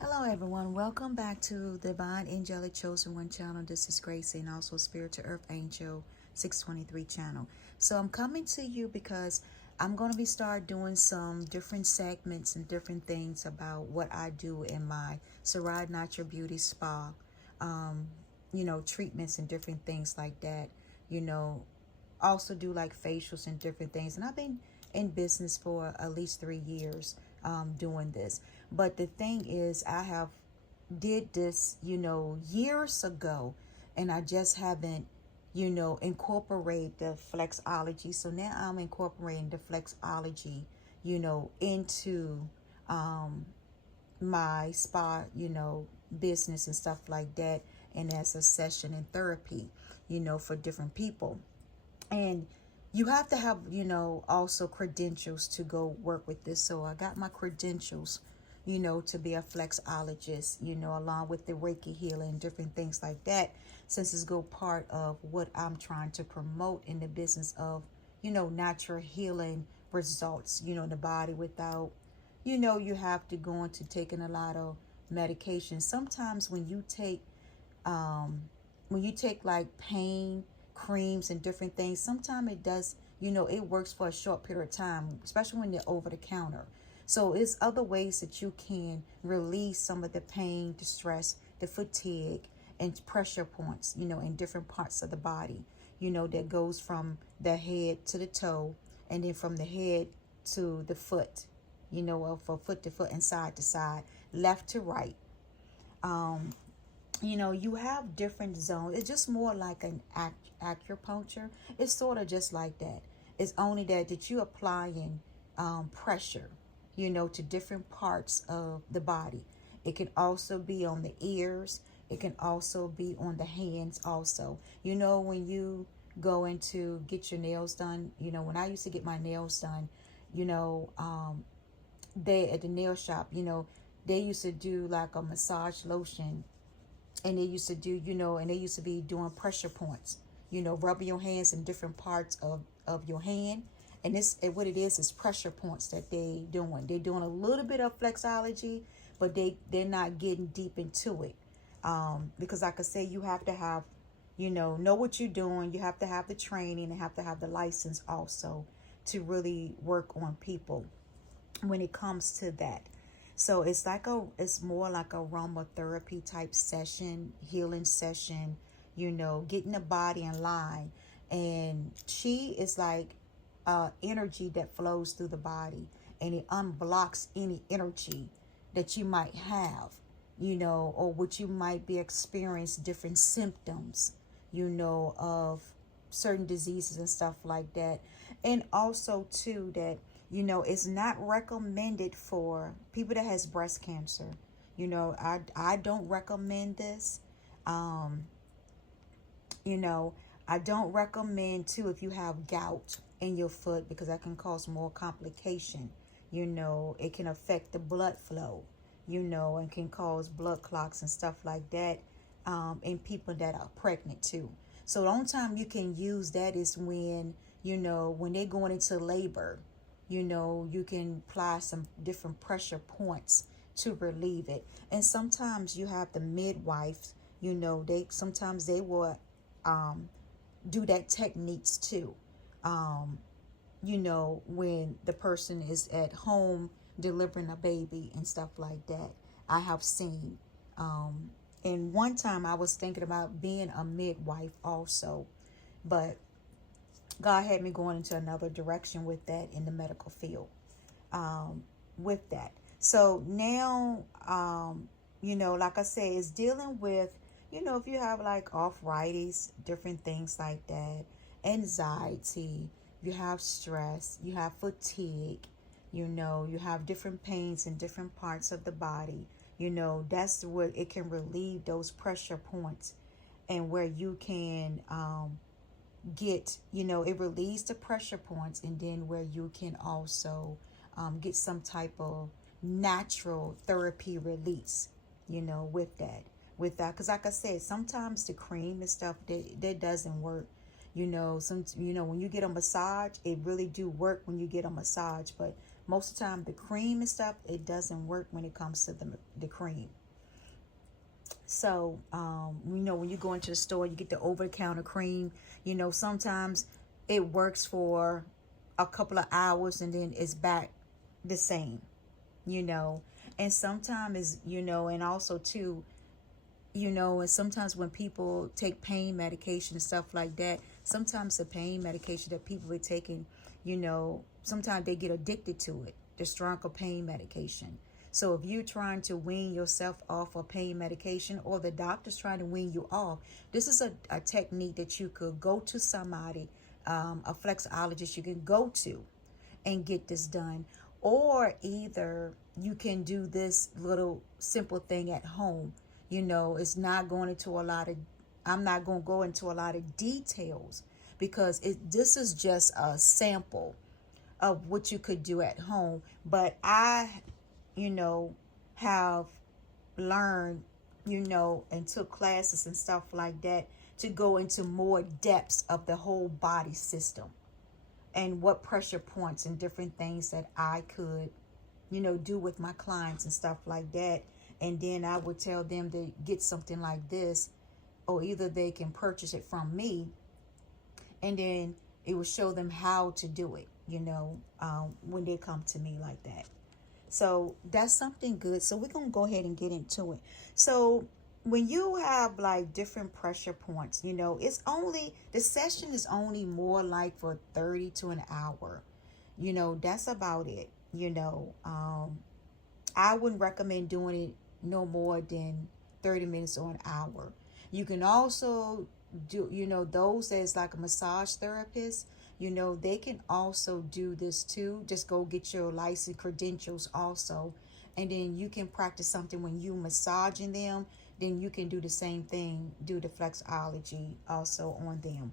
Hello everyone, welcome back to Divine Angelic Chosen One channel. This is Gracie and also Spirit to Earth Angel 623 channel. So I'm coming to you because I'm going to be start doing some different segments and different things about what I do in my Sarai Natural Beauty Spa, treatments and different things like that. You know, also do like facials and different things. And I've been in business for at least 3 years doing this. But the thing is, I have did this, years ago, and I just haven't, incorporate the flexology. So now I'm incorporating the flexology, into my spa, business and stuff like that, and as a session and therapy, for different people. And you have to have, also credentials to go work with this. So I got my credentials, to be a flexologist, along with the Reiki healing and different things like that, since it's go part of what I'm trying to promote in the business of, natural healing results, in the body without, you have to go into taking a lot of medication. Sometimes when you take like pain creams and different things, sometimes it does, it works for a short period of time, especially when they're over the counter. So it's other ways that you can release some of the pain, the stress, the fatigue, and pressure points, in different parts of the body, that goes from the head to the toe, and then from the head to the foot, or from foot to foot and side to side, left to right. Um, you have different zones. It's just more like an acupuncture. It's sort of just like that. It's only that you applying pressure, to different parts of the body. It can also be on the ears. It can also be on the hands also. When you go in to get your nails done, when I used to get my nails done, they at the nail shop, they used to do like a massage lotion, and they used to do, and they used to be doing pressure points, rubbing your hands in different parts of your hand. And what it is pressure points that they're doing a little bit of flexology, but they're not getting deep into it. Because like I say, you have to have, know what you're doing. You have to have the training and have to have the license also to really work on people when it comes to that. So it's more like a aromatherapy type session, healing session, getting the body in line. And chi is like energy that flows through the body, and it unblocks any energy that you might have, or what you might be experiencing different symptoms, of certain diseases and stuff like that. And also too that, it's not recommended for people that has breast cancer. I don't recommend this. Um, you know, I don't recommend too if you have gout in your foot, because that can cause more complication. It can affect the blood flow, and can cause blood clots and stuff like that, in people that are pregnant too. So the only time you can use that is when, when they're going into labor, you can apply some different pressure points to relieve it. And sometimes you have the midwives, they will do that techniques too. When the person is at home delivering a baby and stuff like that. I have seen. And one time I was thinking about being a midwife also, but God had me going into another direction with that in the medical field, with that. So now, like I say, it's dealing with, if you have like arthritis, different things like that, anxiety, you have stress, you have fatigue, you have different pains in different parts of the body, that's where it can relieve those pressure points, and where you can get, it relieves the pressure points, and then where you can also get some type of natural therapy release, with that, because like I said, sometimes the cream and stuff that doesn't work. When you get a massage, it really do work when you get a massage, but most of the time the cream and stuff, it doesn't work when it comes to the cream. So, when you go into the store, you get the over-the-counter cream. Sometimes it works for a couple of hours and then it's back the same, And sometimes, and also too, and sometimes when people take pain medication and stuff like that, sometimes the pain medication that people are taking, sometimes they get addicted to it, the stronger pain medication. So if you're trying to wean yourself off of pain medication, or the doctor's trying to wean you off, this is a technique that you could go to somebody, a flexologist you can go to and get this done. Or either you can do this little simple thing at home. It's not going into I'm not going to go into a lot of details, because this is just a sample of what you could do at home. But I have learned, and took classes and stuff like that to go into more depths of the whole body system and what pressure points and different things that I could, do with my clients and stuff like that. And then I would tell them to get something like this, or either they can purchase it from me, and then it will show them how to do it, when they come to me like that. So that's something good. So we're going to go ahead and get into it. So when you have like different pressure points, the session is only more like for 30 to an hour. That's about it. I wouldn't recommend doing it no more than 30 minutes or an hour. You can also do, those that's like a massage therapist, they can also do this too. Just go get your license credentials also. And then you can practice something when you massaging them. Then you can do the same thing, do the flexology also on them.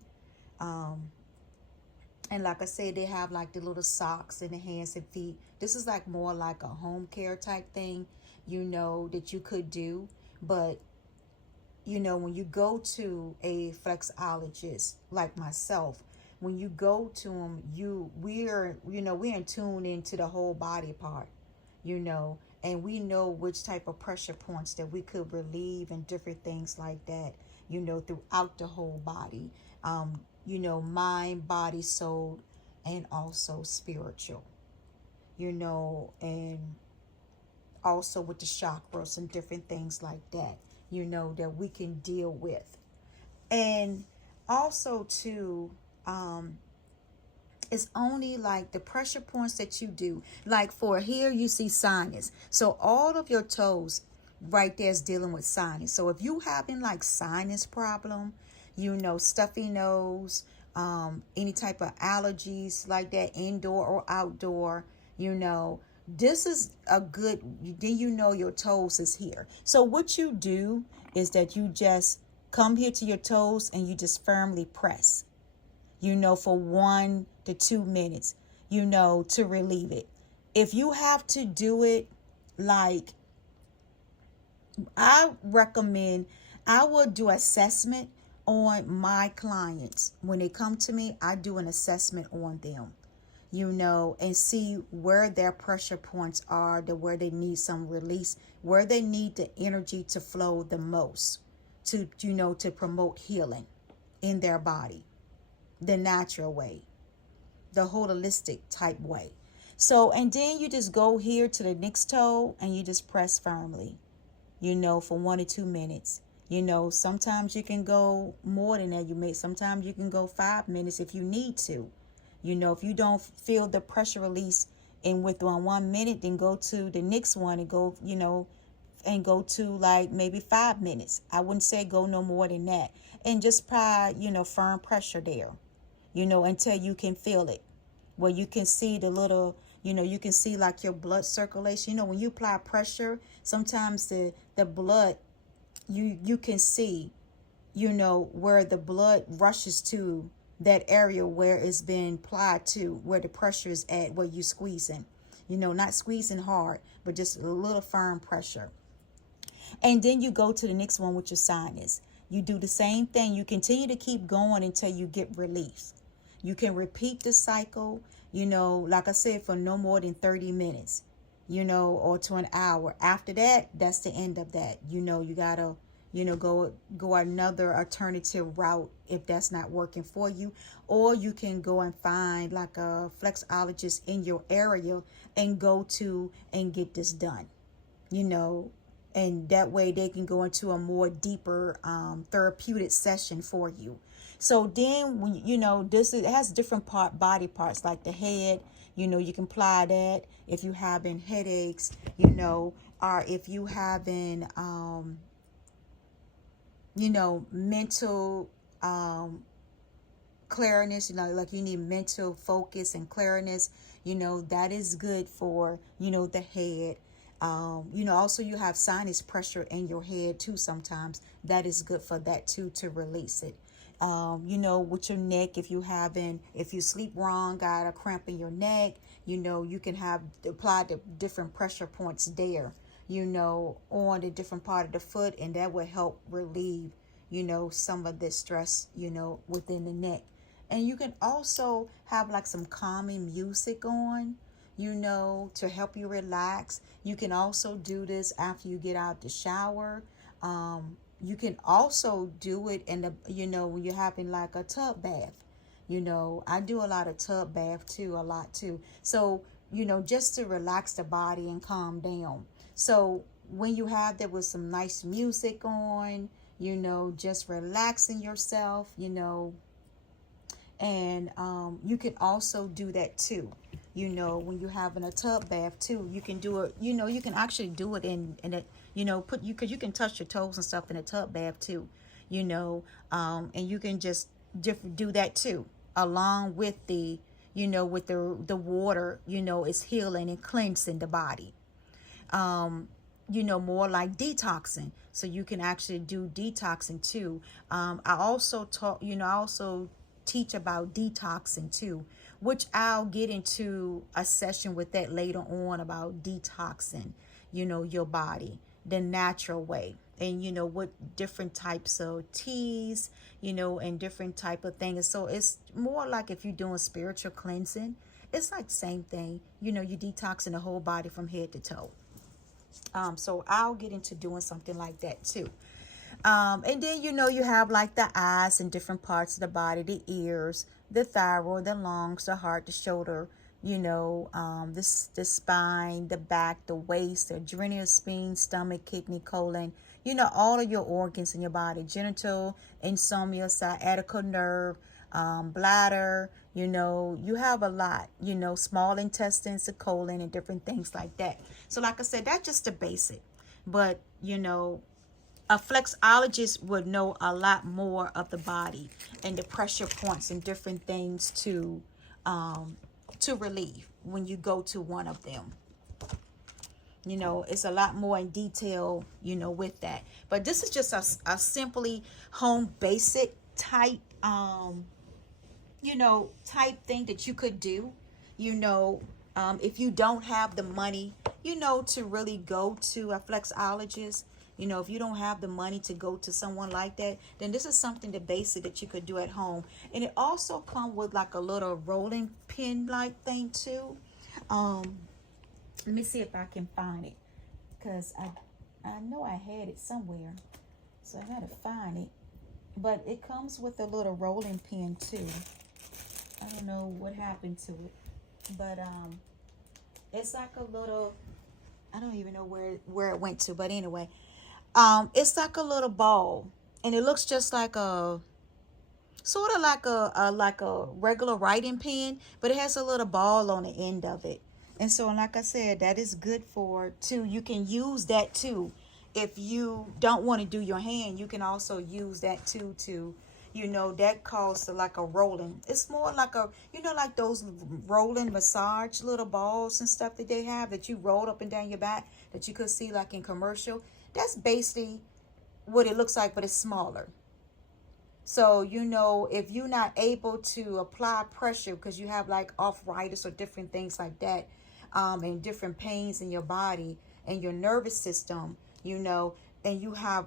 And like I said, they have like the little socks in the hands and feet. This is like more like a home care type thing, that you could do. But, when you go to a flexologist like myself, when you go to them, we're in tune into the whole body part, and we know which type of pressure points that we could relieve and different things like that, throughout the whole body, mind, body, soul, and also spiritual, and also with the chakras and different things like that, that we can deal with. And also too, it's only like the pressure points that you do. Like for here, you see sinus. So all of your toes right there is dealing with sinus. So if you having like sinus problem, stuffy nose, any type of allergies like that, indoor or outdoor, this is a good, then your toes is here. So what you do is that you just come here to your toes and you just firmly press, for 1 to 2 minutes, to relieve it. If you have to do it, like, I recommend, I will do assessment on my clients. When they come to me, I do an assessment on them, and see where their pressure points are, where they need some release, where they need the energy to flow the most to, to promote healing in their body, the natural way, the holistic type way. So, and then you just go here to the next toe and you just press firmly, for 1 to 2 minutes. Sometimes you can go more than that. Sometimes you can go 5 minutes if you need to. If you don't feel the pressure release within 1 minute, then go to the next one and go, and go to like maybe 5 minutes. I wouldn't say go no more than that. And just apply, firm pressure there, until you can feel it. Where you can see the little, you can see like your blood circulation. When you apply pressure, sometimes the blood, you can see, where the blood rushes to that area where it's been applied to, where the pressure is at, where you squeezing, not squeezing hard, but just a little firm pressure. And then you go to the next one with your sinus. You do the same thing. You continue to keep going until you get relief. You can repeat the cycle, you know, like I said, for no more than 30 minutes, you know, or to an hour. After that, that's the end of that. You know, you gotta, you know, go another alternative route if that's not working for you. Or you can go and find like a flexologist in your area and go to and get this done, you know, and that way they can go into a more deeper therapeutic session for you. So then when you know this, it has different body parts like the head, you know, you can apply that if you having headaches, you know, or if you having you know, mental clearness, you know, like you need mental focus and clearness, you know, that is good for, you know, the head. You know, also you have sinus pressure in your head too sometimes. That is good for that too, to release it. You know, with your neck, if you sleep wrong, got a cramp in your neck, you know, you can have apply the different pressure points there, you know, on the different part of the foot, and that will help relieve, you know, some of the stress, you know, within the neck. And you can also have like some calming music on, you know, to help you relax. You can also do this after you get out the shower. You can also do it in the, you know, when you're having like a tub bath. You know, I do a lot of tub bath too, a lot too. So, you know, just to relax the body and calm down. So when you have that with some nice music on, you know, just relaxing yourself, you know, and you can also do that too, you know, when you're having a tub bath too. You can do it, you know, you can actually do it in a, you know, put you, because you can touch your toes and stuff in a tub bath too, you know, and you can just do that too, along with the, you know, with the water, you know, is healing and cleansing the body. You know, more like detoxing. So you can actually do detoxing too. I also talk, you know, I also teach about detoxing too, which I'll get into a session with that later on about detoxing, you know, your body the natural way. And you know what different types of teas, you know, and different type of things. So it's more like if you're doing spiritual cleansing, it's like the same thing. You know, you detoxing the whole body from head to toe. So I'll get into doing something like that too. And then, you know, you have like the eyes and different parts of the body, the ears, the thyroid, the lungs, the heart, the shoulder, you know, the spine, the back, the waist, the adrenal, spine, stomach, kidney, colon, you know, all of your organs in your body, genital, insomnia, sciatica nerve, bladder, you know, you have a lot, you know, small intestines, the colon, and different things like that. So like I said, that's just the basic. But, you know, a flexologist would know a lot more of the body and the pressure points and different things to relieve when you go to one of them. You know, it's a lot more in detail, you know, with that. But this is just a simply home basic type, you know, type thing that you could do, you know, if you don't have the money, you know, to really go to a flexologist. You know, if you don't have the money to go to someone like that, then this is something the basic that you could do at home. And it also comes with like a little rolling pin like thing too. Let me see if I can find it, because I know I had it somewhere, so I gotta find it. But it comes with a little rolling pin too. I don't know what happened to it, but it's like a little, I don't even know where it went to, but anyway, it's like a little ball, and it looks just like a sort of like a regular writing pen, but it has a little ball on the end of it. And so, like I said, that is good for too. You can use that too. If you don't want to do your hand, you can also use that too to, you know, that calls like a rolling. It's more like a, you know, like those rolling massage little balls and stuff that they have that you roll up and down your back that you could see like in commercial. That's basically what it looks like, but it's smaller. So, you know, if you're not able to apply pressure because you have like arthritis or different things like that, and different pains in your body and your nervous system, you know, and you have,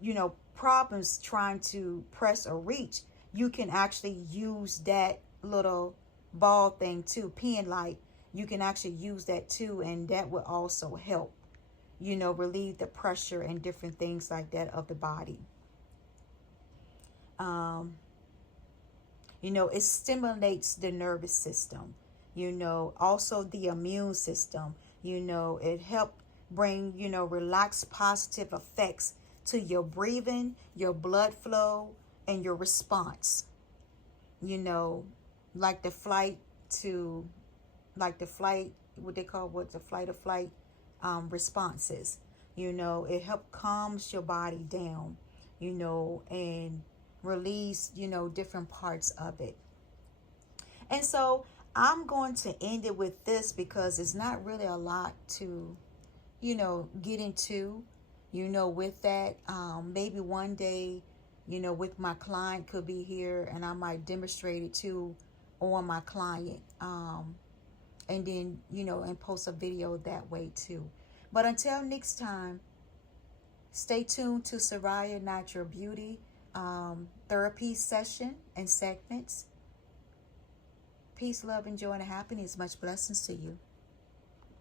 you know, problems trying to press or reach, you can actually use that little ball thing too, pen light. You can actually use that too, and that will also help, relieve the pressure and different things like that of the body. It stimulates the nervous system, also the immune system. It helped bring, relaxed positive effects to your breathing, your blood flow, and your response. Like the flight to, what they call, what's the flight of flight responses. It helps calms your body down, and release, different parts of it. And so I'm going to end it with this because it's not really a lot to, get into, with that. Maybe one day, with my client could be here and I might demonstrate it too on my client. And then, and post a video that way too. But until next time, stay tuned to Sarai Natural Beauty therapy session and segments. Peace, love, and joy, and happiness. Much blessings to you.